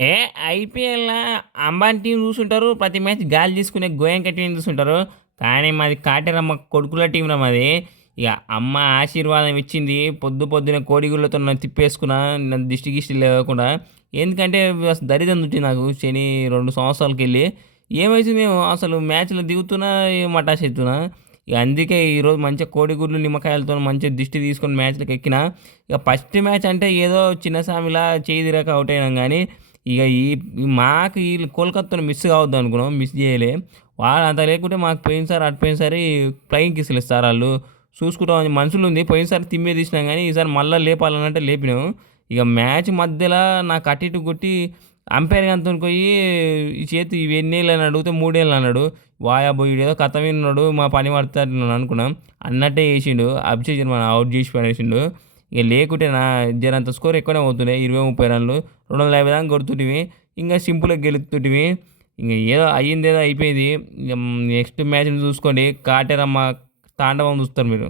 ఏ ఐపీఎల్‌ల Ambani team చూసుంటారు. ప్రతి match గాలి తీసుకునే గోయంక టీమ్ చూసుంటారు. కానీ మాది కాటేరమ్మ కొడుకుల టీమ్‌రా మాది. ఇగ అమ్మ ఆశీర్వాదం ఇచ్చింది. పొద్దు పొద్దున కోడిగుడ్లతో నన్ను తిప్పేసుకున్నా. నన్ను దిష్టి గిష్టి లేకుండా. ఎందుకంటే అసలు దరిద్రం చుట్టింది నాకు శని 2 సంవత్సరాలకెళ్ళి. ఏమైతుందేమో అసలు మ్యాచ్‌లో దిగుతున్నా మటాష్ అయితున్నా. ఇగ అందుకే ఈరోజు మంచిగా కోడిగుడ్లు, నిమ్మకాయలతోని మంచిగా దిష్టి తీసుకొని మ్యాచ్‌లకెక్కినా. ఇగ ఫస్ట్ మ్యాచ్ అంటే ఏదో చిన్న సామిలా చేయి తిరగక ఔట్ అయినాం గానీ ఇక మాకు ఈళ్ళు కోల్‌కత్తాను మిస్ కావద్దనుకున్నాం. మిస్ జేయలే. వాడు అంత లేకుంటే మాకు పోయినసారి అటు పోయినసారి ఫ్లయింగ్ కిస్సులు ఇస్తారు ఆళ్ళు. చూసుకుంటామని మనుషులుంది. పోయినసారి తిమ్మే తీసినాం గానీ, ఈసారి మళ్ళా లేపాలనంటే లేపినాం. ఇక మ్యాచ్ మధ్యల నాకు అటు ఇటు కొట్టి అంపైర్ గానితోని పోయి ఈ చేతి ఇవి ఎన్నేళ్ళని అడిగితే 3 ఏళ్ళు అన్నాడు. వాయబ్బో! ఈడేదో కథ విన్నాడు మా పని పడతదని అనుకున్నాం. అన్నట్టే చేసిండు. అభిషేక్ శర్మ ఔట్ చేసి పడేసిండు. ఇక లేకుంటే జరంత స్కోర్ ఎక్కువనే పోతుండే 20, 30 రన్‌లు. 250 దాకా కొడుతుంటిమి. ఇంగా సింపుల్‌గా గెలుతుంటిమి. ఇంగ ఏదో అయ్యిందేదో అయిపోయింది. ఇగ నెక్స్ట్ మ్యాచ్‌ని చూసుకోండి. కాటేరమ్మ తాండవం చూస్తారు మీరు.